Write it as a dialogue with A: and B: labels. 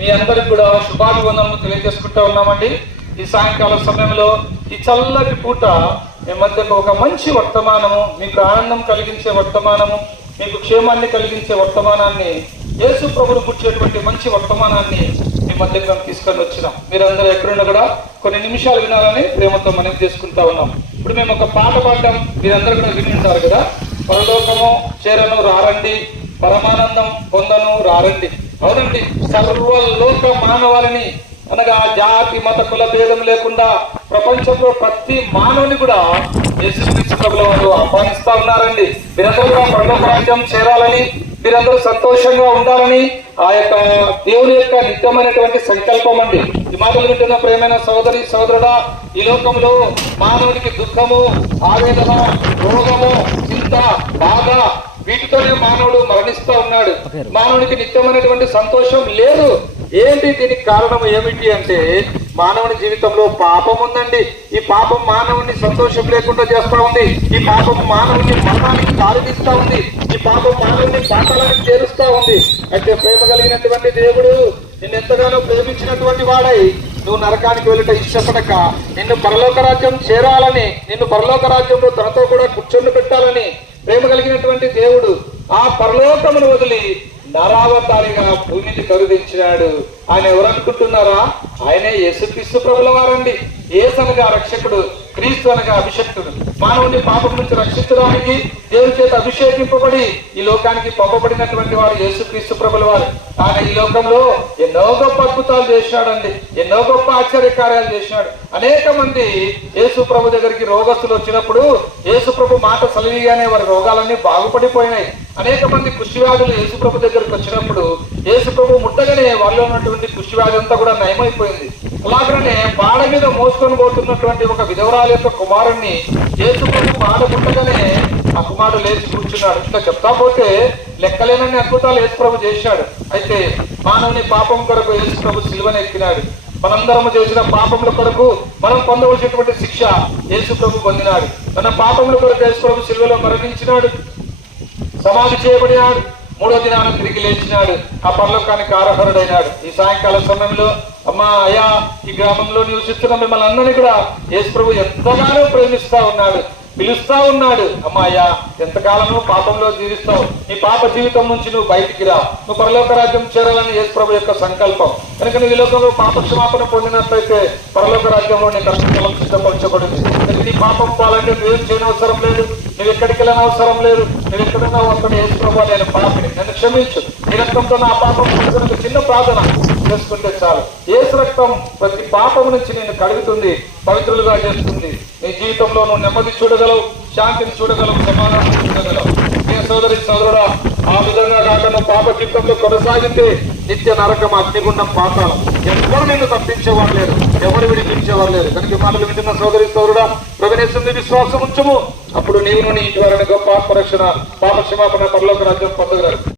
A: మీ అందరికి కూడా శుభాభివందనలు తెలియజేసుకుంటా ఉన్నామండి. ఈ సాయంకాల సమయంలో ఈ చల్లటి పూట మీ మధ్యకు ఒక మంచి వర్తమానము మీకు ఆనందం కలిగించే వర్తమానము మీకు క్షేమాన్ని కలిగించే వర్తమానాన్ని యేసు ప్రభును పుట్టేటువంటి మంచి వర్తమానాన్ని మీ మధ్యకు మేము తీసుకొని వచ్చినాం. మీరందరూ ఎక్కడున్నా కూడా కొన్ని నిమిషాలు వినాలని ప్రేమతో మనం చేసుకుంటా ఉన్నాం. ఇప్పుడు మేము ఒక పాట పాడడం మీరందరూ కూడా విని ఉంటారు కదా? పరలోకము చేరను రారండి. పరమానందం పొందను రారండి. అవునండి సర్వలోక మానవాళిని అనగా జాతి మత కుల భేదం లేకుండా ప్రపంచంలో ప్రతి మానవుని కూడా యేసుక్రీస్తు ప్రభుల వారు ఆహ్వానిస్తా ఉన్నారండి. మీరందరూ కూడా పరలోక రాజ్యం చేరాలని మీరందరూ సంతోషంగా ఉండాలని ఆ యొక్క దేవుని యొక్క నిత్యమైనటువంటి సంకల్పం అండి. ఈ మాటలు వింటున్న ప్రేమైన సోదరి సోదరుడా ఈ లోకంలో మానవునికి దుఃఖము ఆవేదన రోగము చింత బాధ వీటితోనే మానవుడు మరణిస్తూ ఉన్నాడు. మానవునికి నిత్యమైనటువంటి సంతోషం లేదు. ఏంటి దీనికి కారణం ఏమిటి అంటే మానవుని జీవితంలో పాపం ఉందండి. ఈ పాపం మానవుని సంతోషం లేకుండా చేస్తా ఉంది. ఈ పాపం మానవుని మరణానికి దారితీస్తా ఉంది. ఈ పాపం మానవుని పాతాలకు చేరుస్తా ఉంది. అయితే ప్రేమ కలిగినటువంటి దేవుడు నిన్ను ఎంతగానో ప్రేమించినటువంటి వాడై నువ్వు నరకానికి వెళ్ళట ఇష్టపడక నిన్ను పరలోక రాజ్యం చేరాలని నిన్ను పరలోక రాజ్యంలో తనతో కూడా కూర్చొని పెట్టాలని ప్రేమ కలిగినటువంటి దేవుడు ఆ పరలోకమును వదిలి నరావతారిగా భూమిని కరుదించినాడు. ఆయన ఎవరనుకుంటున్నారా? ఆయనే యేసుక్రీస్తు ప్రభుల వారండి. ఏసనగా రక్షకుడు. క్రీస్తు అనగా అభిషక్తుడు. మానవుని పాపం నుంచి రక్షించడానికి దేవుని చేత అభిషేకింపబడి ఈ లోకానికి పంపబడినటువంటి వారు యేసుక్రీస్తు ప్రభుల వారు. ఆయన ఈ లోకంలో ఎన్నో గొప్ప అద్భుతాలు చేసినాడండి. ఎన్నో గొప్ప ఆశ్చర్య కార్యాలు చేసినాడు. అనేక మంది యేసు ప్రభు దగ్గరికి రోగస్తులు వచ్చినప్పుడు యేసు ప్రభు మాట సలివిగానే వారి రోగాలన్నీ బాగుపడిపోయినాయి. అనేక మంది కుష్టివ్యాధులు యేసు ప్రభు దగ్గరికి వచ్చినప్పుడు యేసు ప్రభు ముట్టగానే వాళ్ళు ఉన్నటువంటి కుష్టివ్యాధి అంతా కూడా నయమైపోయింది. అలాగనే బాడ మీద మోసుకొని పోతున్నటువంటి ఒక విధవరాల యొక్క కుమారుణ్ణి చేసుకుని ప్రభు బాడ ఆ కుమారుడు లేచి కూర్చున్నాడు. ఇంకా చెప్తా పోతే లెక్కలేనన్ని అద్భుతాలు యేసు ప్రభు చేశాడు. అయితే మానవుని పాపం కొరకు యేసు ప్రభు సిలువను మనందరము చేసిన పాపముల కొరకు మనం పొందవలసినటువంటి శిక్ష యేసు ప్రభు పొందినాడు. మన పాపముల కొరకు యేసు ప్రభు సిలువలో మరణించినాడు. సమాధి చేయబడినాడు. మూడో దినాన తిరిగి లేచినాడు. ఆ పరలోకానికి ఆరహరుడైనాడు ఈ సాయంకాల సమయంలో అమ్మా అయ్యా ఈ గ్రామంలో నివసిస్తున్న మిమ్మల్ని అందరినీ కూడా యేసు ప్రభు ఎంతగానో ప్రేమిస్తా ఉన్నాడు పిలుస్తా ఉన్నాడు. అమ్మాయ్యా ఎంతకాలము పాపంలో జీవిస్తావు? నీ పాప జీవితం నుంచి నువ్వు బయటికి రా. నువ్వు పరలోక రాజ్యం చేరాలని యేసు ప్రభు యొక్క సంకల్పం. కనుక నువ్వు ఈ లోకంలో పాప క్షమాపణ పొందినట్లయితే పరలోక రాజ్యంలో నీ కష్టం సిద్ధపరచబడింది కనుక నీ పాపం పోవాలంటే నువ్వేం చేయని అవసరం లేదు. నువ్వు ఎక్కడికి వెళ్ళిన అవసరం లేదు. నువ్వు ఎక్కడున్నా అక్కడ యేసు ప్రభు నేను పాపని. నన్ను క్షమించు. నీ రక్తంతో నా పాపం ఒక చిన్న ప్రార్థన చేసుకుంటే చాలు. ఏసు రక్తం ప్రతి పాపం నుంచి నేను కడుగుతుంది పవిత్రులుగా చేస్తుంది. నీ జీవితంలో నువ్వు నెమ్మది చూడగలవు శాంతిని చూడగలవు సమాధానం చూడగలవు. నేను సోదరి సోదరుడా ఆ విధంగా కాక నువ్వు పాప జీవితంలో కొనసాగితే నిత్య నరకం అగ్నిగుండం పాతాళం. ఎవరు నిన్ను తప్పించేవారు లేరు. ఎవరు విడిపించేవారు లేరు. కనుక ఈ మాటలు వింటున్న సోదరి సోదరుడా ప్రవేశింది విశ్వాసం ఉంచము. అప్పుడు నీవు నీ ఇంటి వారిని గొప్ప ఆత్మరక్షణ పాప క్షమాపణ పరలోక రాజ్యం పొందగలరు